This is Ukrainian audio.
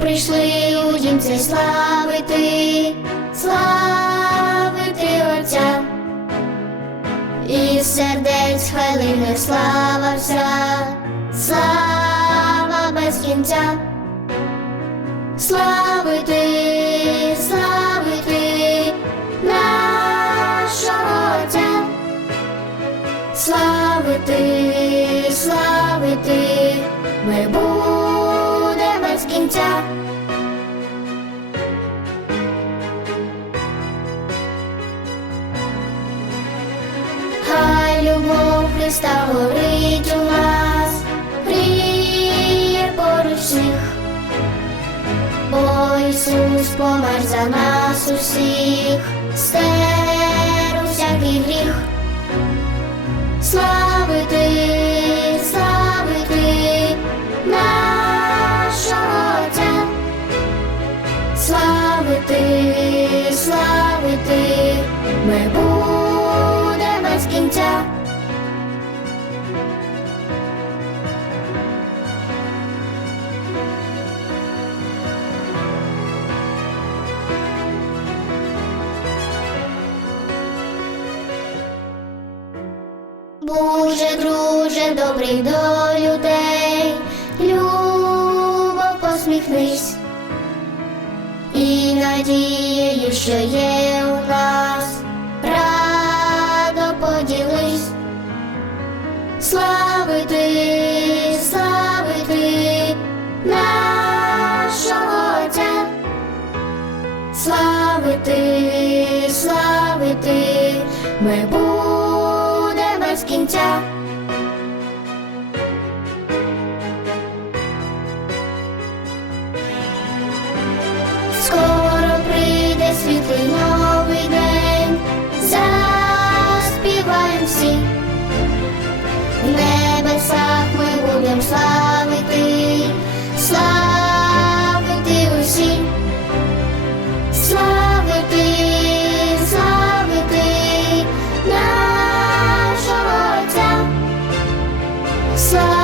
прийшли у дім цей славити, славити Отця. І сердець хвилини слава вся, слава без кінця. Славити, славити нашого Отця. Славити, славити, ми буде кінця. Хай любов Христа горить у нас, гріє поруч. Бо Ісус помер за нас усіх, Славити, славити, ми буде без кінця. Боже, друже, добрий до людей, любо посміхнись, надією, що є у нас, радо поділись, славити, славити нашого Отця. Славити, славити, ми буде без кінця. славити, славити усі, славити, славити нашого Отця.